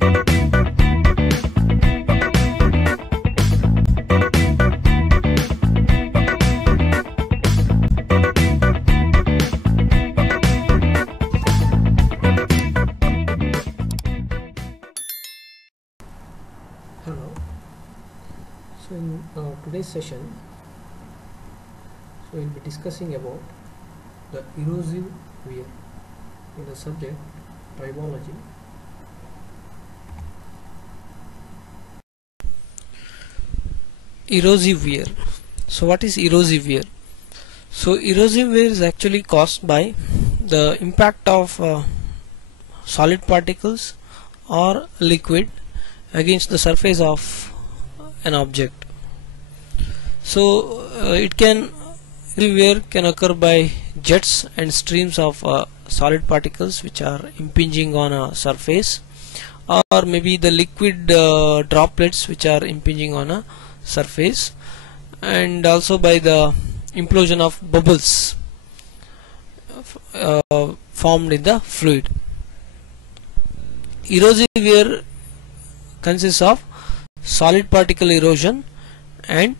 Hello. So in today's session, we'll be discussing about the erosive wear in the subject tribology. Erosive wear. So what is erosive wear? So erosive wear is actually caused by the impact of solid particles or liquid against the surface of an object. So erosive wear can occur by jets and streams of solid particles which are impinging on a surface, or maybe the liquid droplets which are impinging on a surface, and also by the implosion of bubbles formed in the fluid. Erosive wear consists of solid particle erosion and,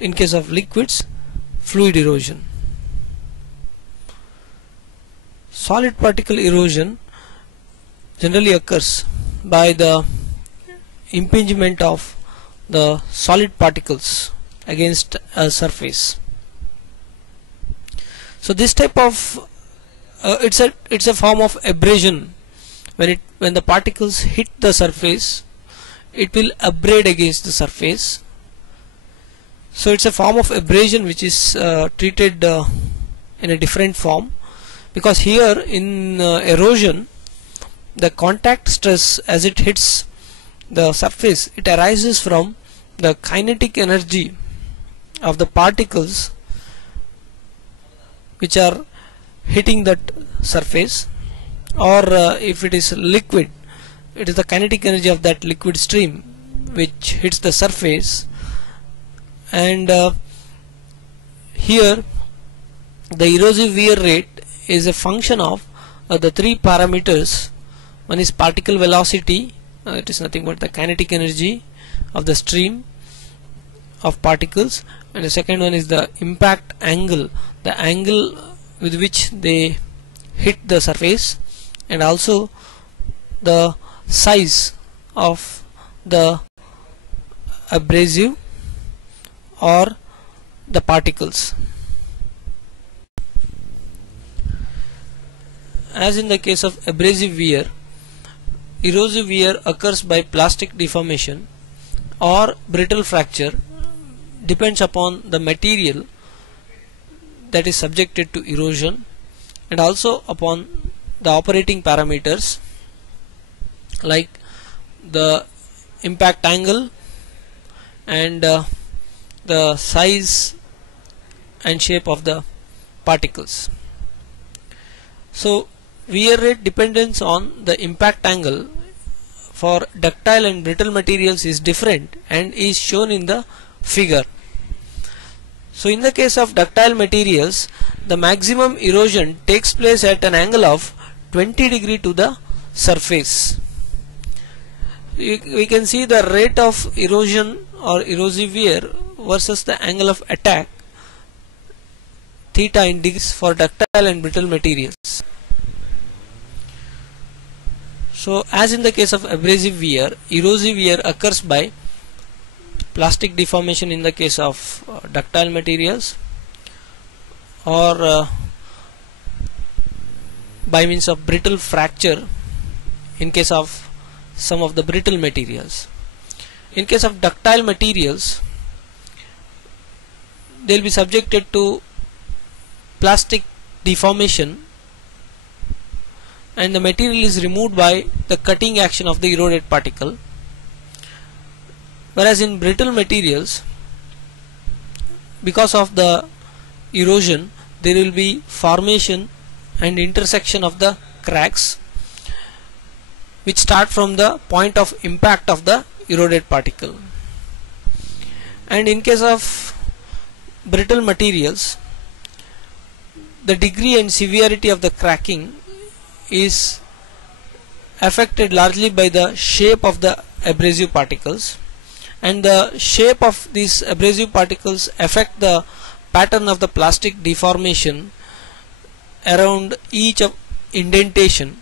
in case of liquids, fluid erosion. Solid particle erosion generally occurs by the impingement of the solid particles against a surface. So this type of it's a form of abrasion. When the particles hit the surface, it will abrade against the surface. So it's a form of abrasion which is treated in a different form, because here in erosion, the contact stress as it hits the surface, it arises from the kinetic energy of the particles which are hitting that surface, or if it is liquid, it is the kinetic energy of that liquid stream which hits the surface. And here the erosive wear rate is a function of the three parameters. One is particle velocity, it is nothing but the kinetic energy of the stream of particles, and the second one is the impact angle, the angle with which they hit the surface, and also the size of the abrasive or the particles. As in the case of abrasive wear, erosive wear occurs by plastic deformation or brittle fracture, depends upon the material that is subjected to erosion, and also upon the operating parameters like the impact angle and the size and shape of the particles. So wear rate dependence on the impact angle for ductile and brittle materials is different and is shown in the figure. So in the case of ductile materials, the maximum erosion takes place at an angle of 20 degree to the surface. We can see the rate of erosion or erosive wear versus the angle of attack, theta in degrees, for ductile and brittle materials. So as in the case of abrasive wear, erosive wear occurs by plastic deformation in the case of ductile materials, or by means of brittle fracture in case of some of the brittle materials. In case of ductile materials, they will be subjected to plastic deformation, and the material is removed by the cutting action of the eroded particle. Whereas in brittle materials, because of the erosion, there will be formation and intersection of the cracks which start from the point of impact of the eroded particle. And in case of brittle materials, the degree and severity of the cracking is affected largely by the shape of the abrasive particles, and the shape of these abrasive particles affect the pattern of the plastic deformation around each of indentation,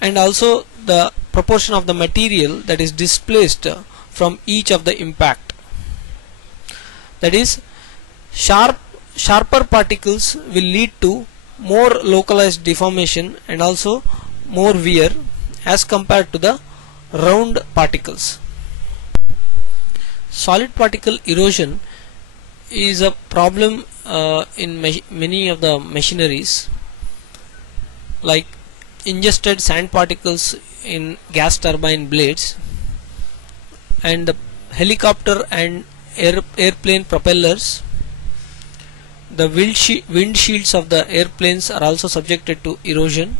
and also the proportion of the material that is displaced from each of the impact. That is, sharper particles will lead to more localized deformation and also more wear as compared to the round particles. Solid particle erosion is a problem in many of the machineries, like ingested sand particles in gas turbine blades, and the helicopter and airplane propellers. The windshields of the airplanes are also subjected to erosion.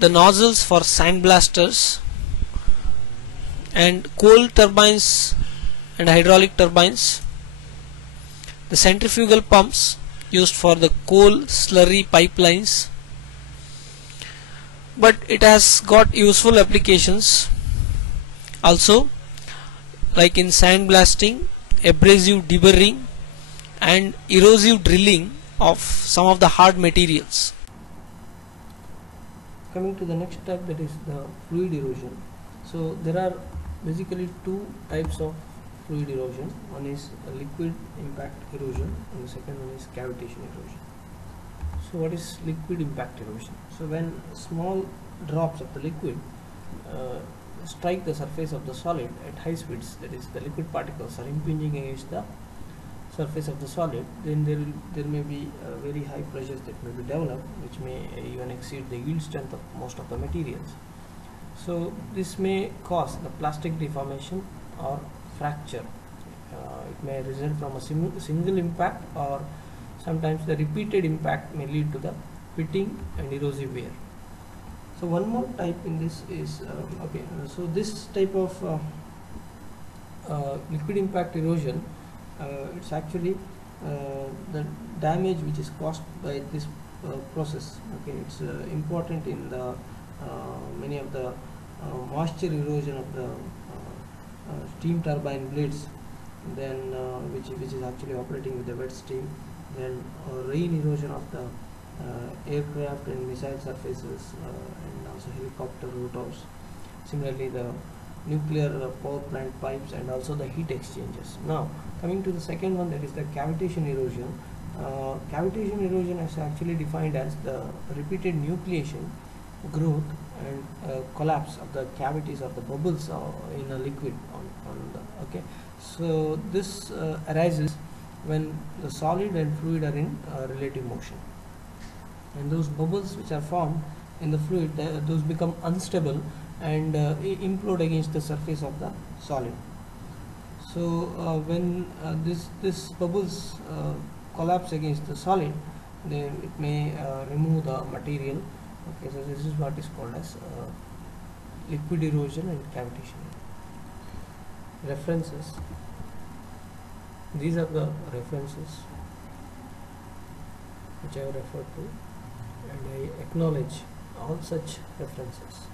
The nozzles for sandblasters and coal turbines and hydraulic turbines. The centrifugal pumps used for the coal slurry pipelines. But it has got useful applications also, like in sandblasting, abrasive deburring, and erosive drilling of some of the hard materials. Coming to the next type, that is the fluid erosion. So there are basically two types of fluid erosion. One is liquid impact erosion and the second one is cavitation erosion. So what is liquid impact erosion? So when small drops of the liquid strike the surface of the solid at high speeds, that is the liquid particles are impinging against the surface of the solid, then there may be very high pressures that may be developed, which may even exceed the yield strength of most of the materials. So this may cause the plastic deformation or fracture. It may result from a single impact, or sometimes the repeated impact may lead to the pitting and erosive wear. So one more type in this is so this type of liquid impact erosion, it's actually the damage which is caused by this process. Okay, it's important in the many of the moisture erosion of the steam turbine blades, then which is actually operating with the wet steam, then rain erosion of the aircraft and missile surfaces, and also helicopter rotors. Similarly, the nuclear power plant pipes and also the heat exchangers. Now coming to the second one, that is the cavitation erosion. Cavitation erosion is actually defined as the repeated nucleation, growth and collapse of the cavities of the bubbles in a liquid so this arises when the solid and fluid are in relative motion, and those bubbles which are formed in the fluid, those become unstable and implode against the surface of the solid. So when this bubbles collapse against the solid, then it may remove the material. Okay, so this is what is called as liquid erosion and cavitation. References. These are the references which I have referred to, and I acknowledge all such references.